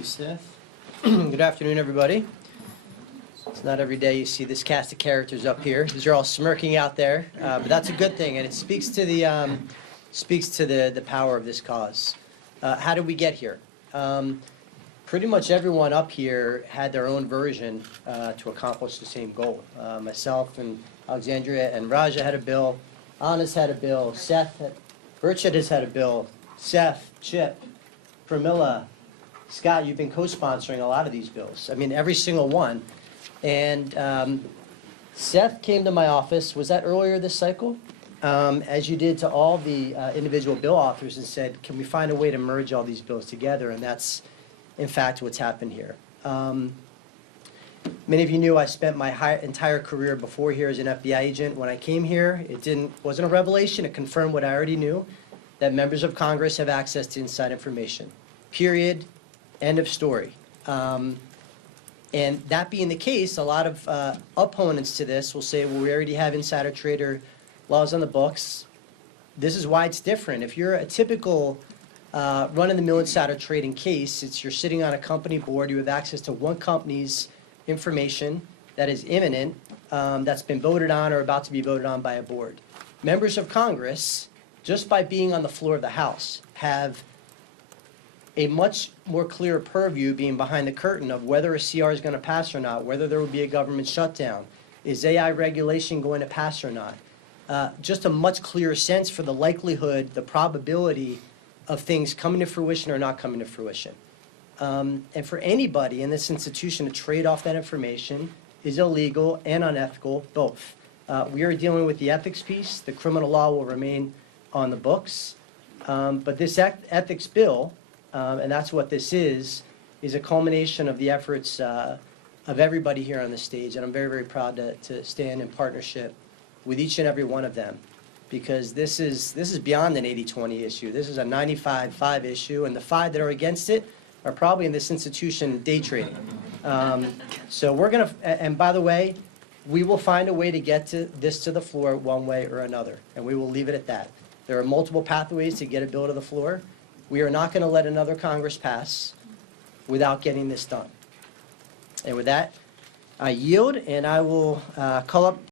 you, Seth. Good afternoon, everybody. It's not every day you see this cast of characters up here. These are all smirking out there, but that's a good thing, and it speaks to the power of this cause. How did we get here? Pretty much everyone up here had their own version to accomplish the same goal. Myself and Alexandria and Raja had a bill. Anna's had a bill. Richard has had a bill. Seth, Chip, Pramila, Scott, you've been co-sponsoring a lot of these bills. I mean, every single one. And Seth came to my office, was that earlier this cycle? As you did to all the individual bill authors, and said, can we find a way to merge all these bills together? And that's, in fact, what's happened here. Many of you knew I spent my entire career before here as an FBI agent. When I came here, it wasn't a revelation. It confirmed what I already knew, that members of Congress have access to inside information. Period. End of story. And that being the case, a lot of opponents to this will say, well, we already have insider trader laws on the books. This is why it's different. If you're a typical run-of-the-mill insider trading case, you're sitting on a company board, you have access to one company's information that is imminent, that's been voted on or about to be voted on by a board. Members of Congress, just by being on the floor of the House, have a much more clear purview, being behind the curtain, of whether a CR is going to pass or not, whether there will be a government shutdown, is AI regulation going to pass or not. Just a much clearer sense for the likelihood, the probability of things coming to fruition or not coming to fruition. And for anybody in this institution to trade off that information is illegal and unethical, both. We are dealing with the ethics piece. The criminal law will remain on the books. But this ethics bill, and that's what this is a culmination of the efforts of everybody here on the stage. And I'm very, very proud to stand in partnership with each and every one of them, because this is beyond an 80-20 issue. This is a 95-5 issue, and the 5 that are against it are probably in this institution day trading. So we're going to, and by the way, we will find a way to get this to the floor one way or another, and we will leave it at that. There are multiple pathways to get a bill to the floor. We are not going to let another Congress pass without getting this done. And with that, I yield, and I will call up